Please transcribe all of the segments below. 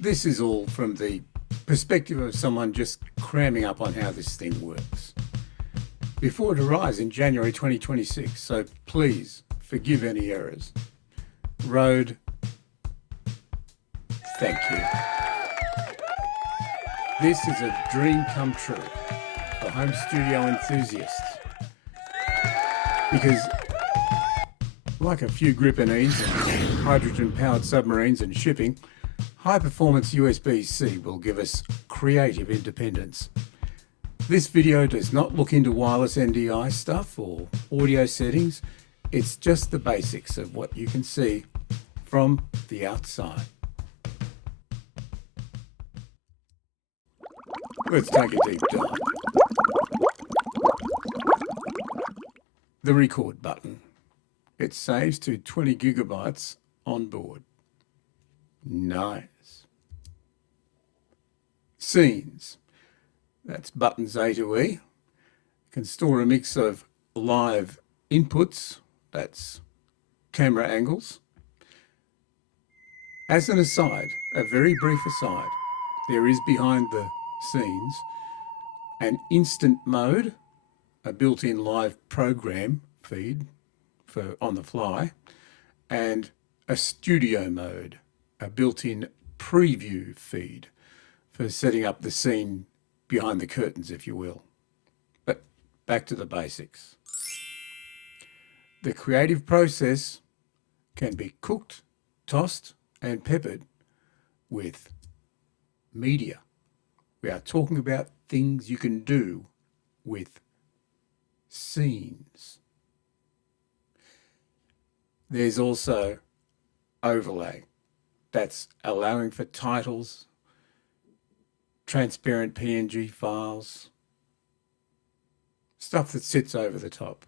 This is all from the perspective of someone just cramming up on how this thing works. Before it arrives in January 2026, so please forgive any errors. Rode, thank you. This is a dream come true for home studio enthusiasts. Because like a few Gripenese and hydrogen-powered submarines and shipping, high-performance USB-C will give us creative independence. This video does not look into wireless NDI stuff or audio settings. It's just the basics of what you can see from the outside. Let's take a deep dive. The record button. It saves to 20 gigabytes on board. Nice. Scenes. That's buttons A to E. Can store a mix of live inputs. That's camera angles. As an aside, a very brief aside, there is behind the scenes an instant mode, a built-in live program feed for on the fly, and a studio mode, a built-in preview feed for setting up the scene behind the curtains, if you will. But back to the basics. The creative process can be cooked, tossed, and peppered with media. We are talking about things you can do with scenes. There's also overlay. That's allowing for titles, transparent PNG files, stuff that sits over the top.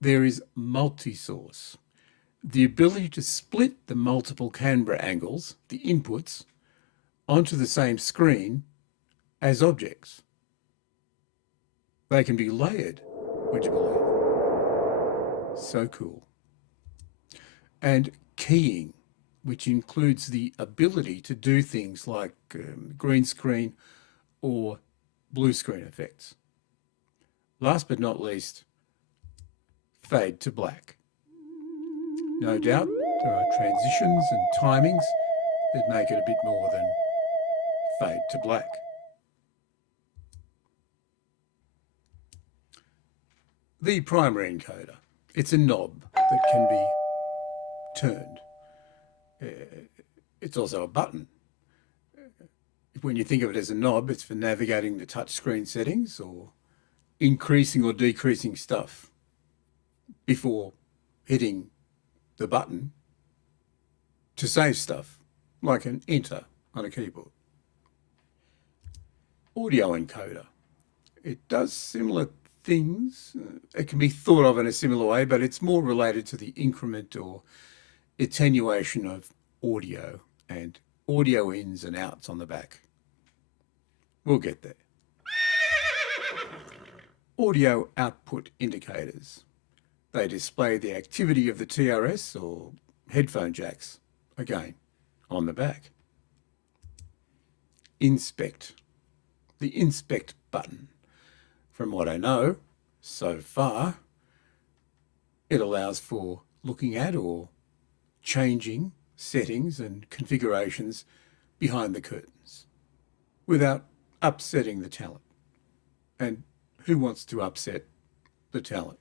There is multi-source, the ability to split the multiple camera angles, the inputs, onto the same screen as objects. They can be layered, would you believe? So cool. And keying, which includes the ability to do things like green screen or blue screen effects. Last but not least, fade to black. No doubt there are transitions and timings that make it a bit more than fade to black. The primary encoder. It's a knob that can be turned. It's also a button. When you think of it as a knob, it's for navigating the touchscreen settings or increasing or decreasing stuff before hitting the button to save stuff, like an enter on a keyboard. Audio encoder. It does similar things. It can be thought of in a similar way, but it's more related to the increment or attenuation of audio and audio ins and outs on the back. We'll get there. Audio output indicators. They display the activity of the TRS or headphone jacks, again, on the back. Inspect. The inspect button. From what I know, so far, it allows for looking at or changing settings and configurations behind the curtains without upsetting the talent. And who wants to upset the talent?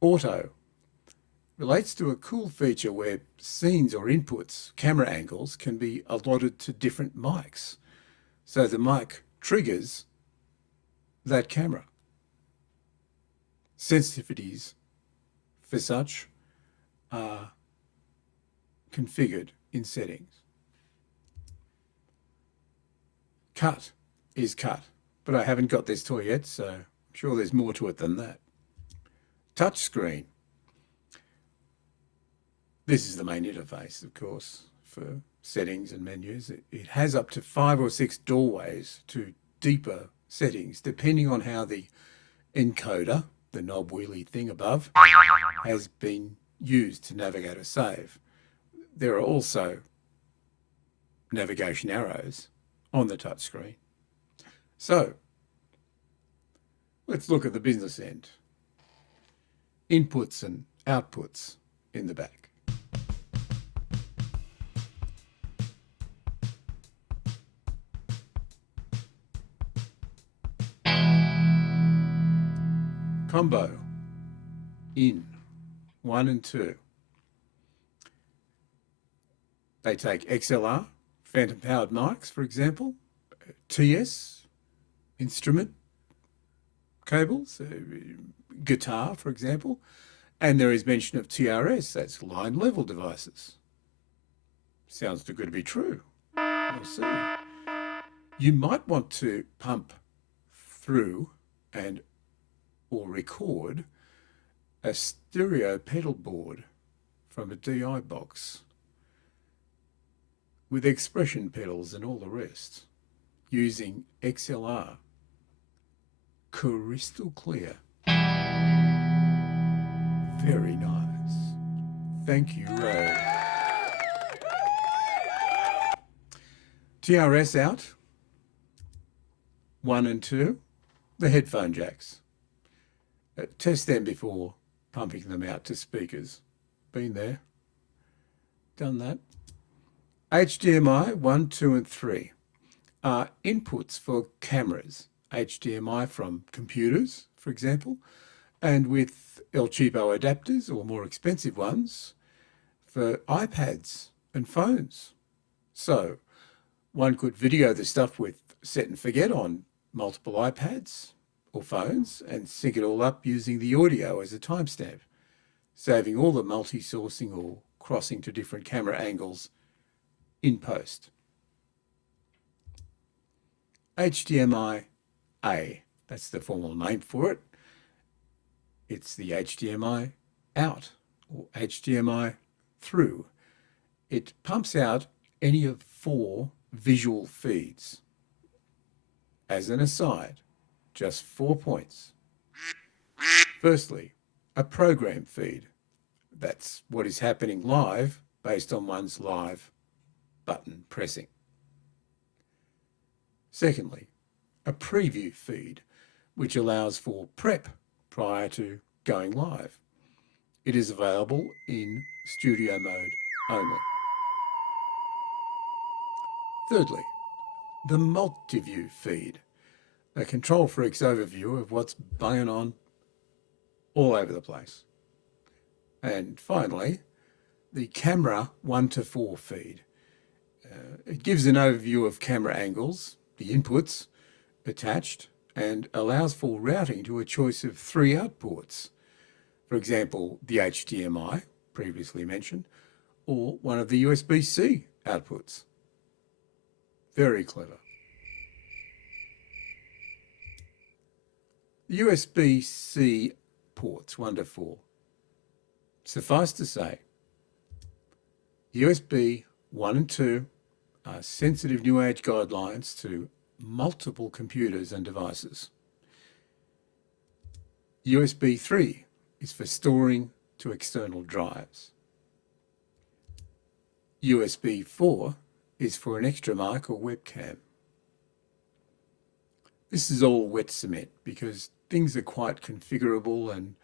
Auto relates to a cool feature where scenes or inputs, camera angles, can be allotted to different mics. So the mic triggers that camera. Sensitivities for such are configured in settings. Cut is cut, but I haven't got this toy yet, so I'm sure there's more to it than that. Touch screen. This is the main interface, of course, for settings and menus. It has up to 5 or 6 doorways to deeper settings, depending on how the encoder, the knob wheelie thing above, has been used to navigate or save. There are also navigation arrows on the touchscreen. So let's look at the business end. Inputs and outputs in the back. Combo in 1 and 2. They take XLR, phantom powered mics, for example, TS, instrument cables, guitar, for example, and there is mention of TRS, that's line level devices. Sounds too good to be true. We'll see. You might want to pump through and or record a stereo pedal board from a DI box with expression pedals and all the rest, using XLR. Crystal clear. Very nice. Thank you, Rode. TRS out. 1 and 2. The headphone jacks. Test them before pumping them out to speakers. Been there. Done that. HDMI 1, 2 and 3 are inputs for cameras. HDMI from computers, for example, and with El Cheapo adapters or more expensive ones for iPads and phones. So one could video the stuff with set and forget on multiple iPads or phones and sync it all up using the audio as a timestamp, saving all the multi-sourcing or crossing to different camera angles in post. HDMI A, that's the formal name for it. It's the HDMI out or HDMI through. It pumps out any of 4 visual feeds. As an aside, just 4 points. Firstly, a program feed. That's what is happening live based on one's live button pressing. Secondly, a preview feed, which allows for prep prior to going live. It is available in studio mode only. Thirdly, the multi-view feed, a control freak's overview of what's banging on all over the place. And finally, the camera 1 to 4 feed. It gives an overview of camera angles, the inputs attached, and allows for routing to a choice of 3 outputs. For example, the HDMI, previously mentioned, or one of the USB-C outputs. Very clever. USB-C ports 1 to 4. Suffice to say, USB 1 and 2 are sensitive New Age guidelines to multiple computers and devices. USB 3 is for storing to external drives. USB 4 is for an extra mic or webcam. This is all wet cement because things are quite configurable and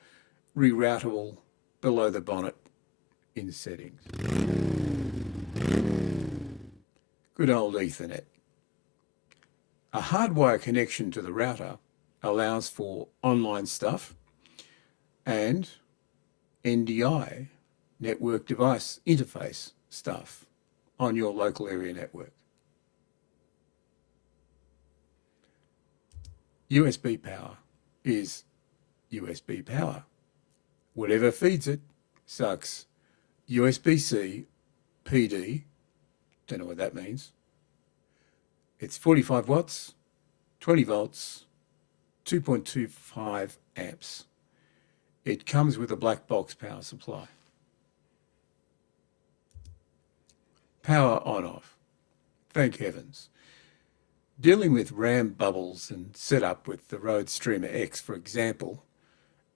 reroutable below the bonnet in settings. Good old Ethernet. A hardwire connection to the router allows for online stuff and NDI, network device interface stuff on your local area network. USB power is USB power. Whatever feeds it sucks USB-C PD, don't know what that means. It's 45 watts, 20 volts, 2.25 amps. It comes with a black box power supply. Power on-off. Thank heavens. Dealing with RAM bubbles and setup with the Rode Streamer X, for example,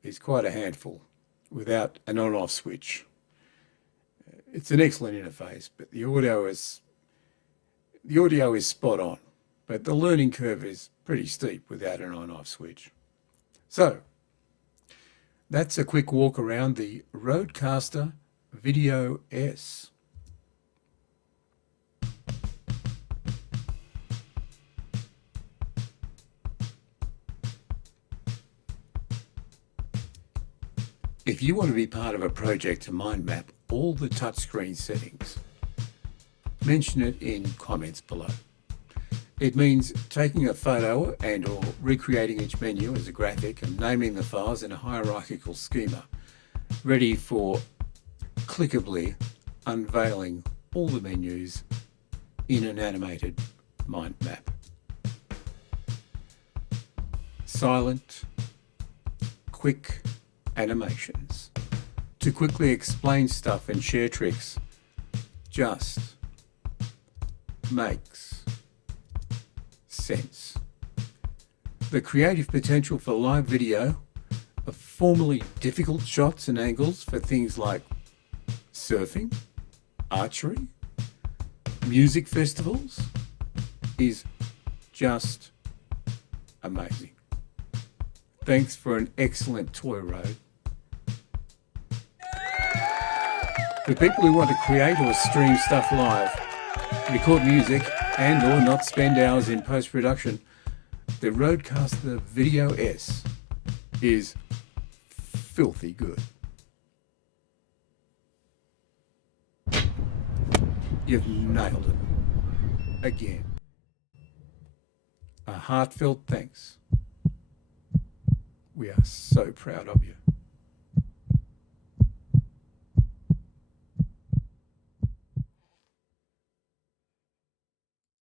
is quite a handful without an on-off switch It's an excellent interface, but the audio is spot on, but the learning curve is pretty steep without an on-off switch. So that's a quick walk around the RODECaster Video S. If you want to be part of a project to mind map all the touchscreen settings, mention it in comments below. It means taking a photo and or recreating each menu as a graphic and naming the files in a hierarchical schema, ready for clickably unveiling all the menus in an animated mind map. Silent, quick animations to quickly explain stuff and share tricks just makes sense. The creative potential for live video of formerly difficult shots and angles for things like surfing, archery, music festivals is just amazing. Thanks for an excellent toy, Rode. For people who want to create or stream stuff live, record music and or not spend hours in post-production, the RODECaster Video S is filthy good. You've nailed it. Again. A heartfelt thanks. We are so proud of you.